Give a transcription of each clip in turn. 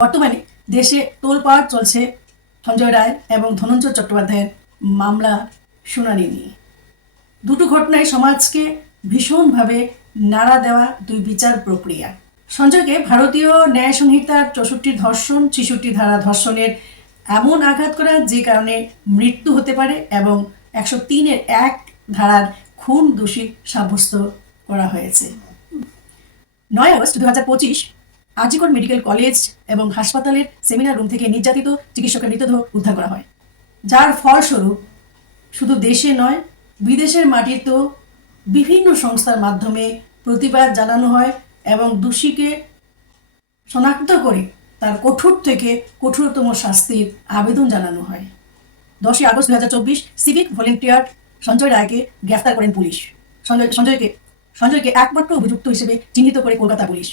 বর্তমানে দেশে তোলপাড় চলছে সঞ্জয় রায় এবং ধনঞ্জয় চট্টোপাধ্যায়ের মামলা শুনানি নিয়ে। দুটো ঘটনায় সমাজকে ভীষণভাবে নাড়া দেওয়া দুই বিচার প্রক্রিয়া। সঞ্জয়কে ভারতীয় ন্যায় সংহিতার চৌষট্টি ধর্ষণ, ছেষট্টি ধারা ধর্ষণের এমন আঘাত করা যে কারণে মৃত্যু হতে পারে এবং একশো তিনের এক ধারার খুন দোষী সাব্যস্ত করা হয়েছে। নয় আগস্ট দু হাজার পঁচিশ আজিকর মেডিকেল কলেজ এবং হাসপাতালের সেমিনার রুম থেকে নির্যাতিত চিকিৎসকের মৃতদেহ উদ্ধার করা হয়। যার ফলস্বরূপ শুধু দেশে নয়, বিদেশের মাটিতেও বিভিন্ন সংস্থার মাধ্যমে প্রতিবাদ জানানো হয় এবং দোষীকে শনাক্ত করে তার কঠোর থেকে কঠোরতম শাস্তির আবেদন জানানো হয়। দশই আগস্ট দু হাজার চব্বিশ সিভিক ভলেন্টিয়ার সঞ্জয় রায়কে গ্রেফতার করেন পুলিশ। সঞ্জয়, সঞ্জয়কে সঞ্জয়কে একমাত্র অভিযুক্ত হিসেবে চিহ্নিত করে কলকাতা পুলিশ।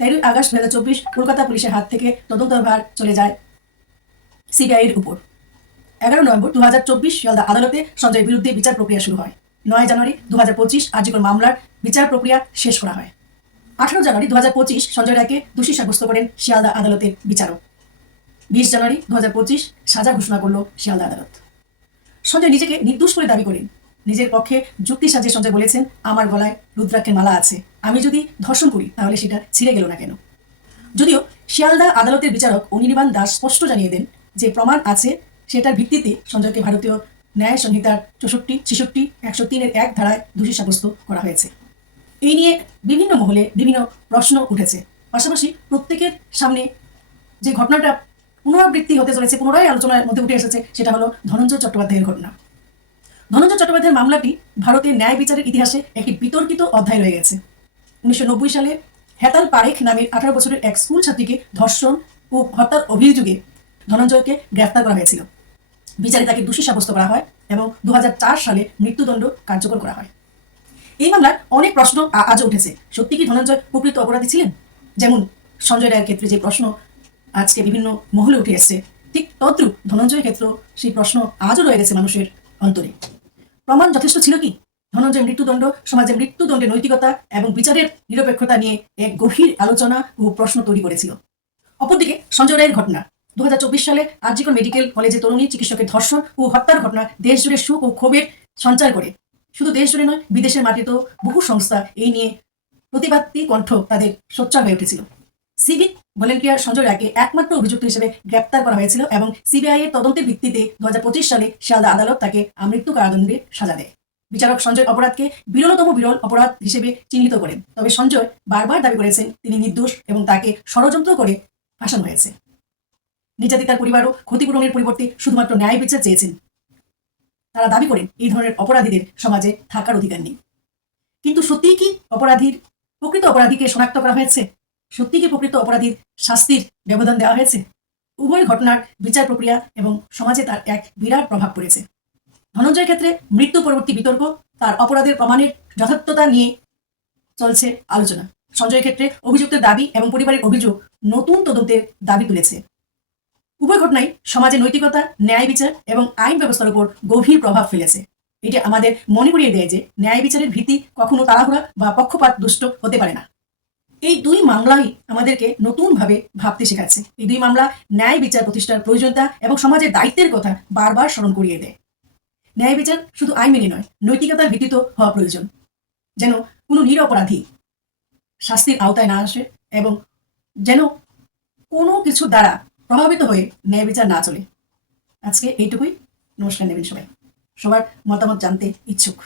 তেরোই আগস্ট দু চব্বিশ কলকাতা পুলিশের হাত থেকে তদন্তভার চলে যায় সিবিআইয়ের উপর। এগারো নভেম্বর দু হাজার চব্বিশ শিয়ালদা আদালতে সঞ্জয়ের বিরুদ্ধে বিচার প্রক্রিয়া শুরু হয়। নয় জানুয়ারি দু হাজার পঁচিশ আর্যিকর মামলার বিচার প্রক্রিয়া শেষ করা হয়। আঠারো জানুয়ারি দু হাজার পঁচিশ সঞ্জয় রায়কে দোষী সাব্যস্ত করেন শিয়ালদা আদালতের বিচারক। বিশ জানুয়ারি দু হাজার পঁচিশ সাজা ঘোষণা করল শিয়ালদা আদালত। সঞ্জয় নিজেকে নির্দোষ করে দাবি করেন। নিজের পক্ষে যুক্তি সাজিয়ে সঞ্জয় বলেছেন, আমার গলায় রুদ্রাক্ষের মালা আছে। আমি যদি ধর্ষণ করি, তাহলে সেটা ছিঁড়ে গেল না কেন? যদিও শিয়ালদা আদালতের বিচারক অনির্বাণ দাস স্পষ্ট জানিয়ে দেন যে প্রমাণ আছে, সেটার ভিত্তিতে সঞ্জয়কে ভারতীয় ন্যায় সংহিতার চৌষট্টি, ছেষট্টি, একশো তিনের এক ধারায় দোষী সাব্যস্ত করা হয়েছে। এই নিয়ে বিভিন্ন মহলে বিভিন্ন প্রশ্ন উঠেছে। পাশাপাশি প্রত্যেকের সামনে যে ঘটনাটা পুনরাবৃত্তি হতে চলেছে, পুনরায় আলোচনার মধ্যে উঠে এসেছে, সেটা হলো ধনঞ্জয় চট্টোপাধ্যায়ের ঘটনা। ধনঞ্জয় চট্টোপাধ্যায়ের মামলাটি ভারতের ন্যায় বিচারের ইতিহাসে একটি বিতর্কিত অধ্যায় রয়ে গেছে। উনিশশো নব্বই সালে হেতাল পারেখ নামের আঠারো বছরের এক স্কুল ছাত্রীকে ধর্ষণ ও হত্যার অভিযোগে ধনঞ্জয়কে গ্রেফতার করা হয়েছিল। বিচারে তাকে দোষী সাব্যস্ত করা হয় এবং দু হাজার চার সালে মৃত্যুদণ্ড কার্যকর করা হয়। এই মামলার অনেক প্রশ্ন আজও উঠেছে। সত্যি কি ধনঞ্জয় প্রকৃত অপরাধী ছিলেন? যেমন সঞ্জয় রায়ের ক্ষেত্রে যে প্রশ্ন আজকে বিভিন্ন মহলে উঠে এসছে, ঠিক তদ্রুপ ধনঞ্জয়ের ক্ষেত্রেও সেই প্রশ্ন আজও রয়ে গেছে মানুষের অন্তরে। প্রমাণ যথেষ্ট ছিল কি? ধনঞ্জয় মৃত্যুদণ্ড সমাজে মৃত্যুদণ্ডের নৈতিকতা এবং বিচারের নিরপেক্ষতা নিয়ে এক গভীর আলোচনা ও প্রশ্ন তৈরি করেছিল। অপরদিকে সঞ্জয় রায়ের ঘটনা। দু হাজার চব্বিশ সালে আরজিকর মেডিকেল কলেজে তরুণী চিকিৎসকের ধর্ষণ ও হত্যার ঘটনা দেশ জুড়ে সুখ ও ক্ষোভের সঞ্চার করে। শুধু দেশ জুড়ে নয়, বিদেশের মাটিতেও বহু সংস্থা এই নিয়ে প্রতিবাদী কণ্ঠ তাদের সোচ্চার হয়ে উঠেছিল। সিভিক ভলেন্টিয়ার সঞ্জয় রায়কে একমাত্র অভিযুক্ত হিসেবে গ্রেপ্তার করা হয়েছিল এবং সিবিআই এর তদন্তের ভিত্তিতে দুই হাজার পঁচিশ সালে শিয়ালদা আদালত তাকে আমৃত্যু কারাদণ্ডে সাজা দেয়। বিচারক সঞ্জয় অপরাধকে বিরলতম বিরল অপরাধ হিসেবে চিহ্নিত করেন, তবে সঞ্জয় বারবার দাবি করেছেন তিনি নির্দোষ এবং তাকে ষড়যন্ত্র করে ফাঁসানো হয়েছে। নির্যাতিতার পরিবারও ক্ষতিপূরণের পরিবর্তে শুধুমাত্র ন্যায় বিচার চেয়েছেন। তারা দাবি করেন, এই ধরনের অপরাধীদের সমাজে থাকার অধিকার নেই। কিন্তু সত্যিই কি অপরাধীর প্রকৃত অপরাধীকে শনাক্ত করা হয়েছে? সত্যি কি প্রকৃত অপরাধীর শাস্তির ব্যবধান দেওয়া হয়েছে? উভয় ঘটনার বিচার প্রক্রিয়া এবং সমাজে তার এক বিরাট প্রভাব পড়েছে। ধনঞ্জয়ের ক্ষেত্রে মৃত্যু পরবর্তী বিতর্ক, তার অপরাধের প্রমাণের যথার্থতা নিয়ে চলছে আলোচনা। সঞ্জয়ের ক্ষেত্রে অভিযুক্তের দাবি এবং পরিবারের অভিযোগ নতুন তদন্তের দাবি তুলেছে। উভয় ঘটনাই সমাজে নৈতিকতা, ন্যায় বিচার এবং আইন ব্যবস্থার উপর গভীর প্রভাব ফেলেছে। এটি আমাদের মনে করিয়ে দেয় যে ন্যায় বিচারের ভীতি কখনো তাড়াহুড়া বা পক্ষপাত দুষ্ট হতে পারে না। এই দুই মামলাই আমাদেরকে নতুনভাবে ভাবতে শেখাচ্ছে। এই দুই মামলা ন্যায় বিচার প্রতিষ্ঠার প্রয়োজনীয়তা এবং সমাজের দায়িত্বের কথা বারবার স্মরণ করিয়ে দেয়। ন্যায় বিচার শুধু আইন মেনে নয়, নৈতিকতার ভিত্তিত হওয়া প্রয়োজন। যেন কোনো নিরপরাধী শাস্তির আওতায় না আসে এবং যেন কোনো কিছু দ্বারা প্রভাবিত হয়ে ন্যায় বিচার না চলে। আজকে এইটুকুই। নমস্কার নেবেন সবাই। সবার মতামত জানতে ইচ্ছুক।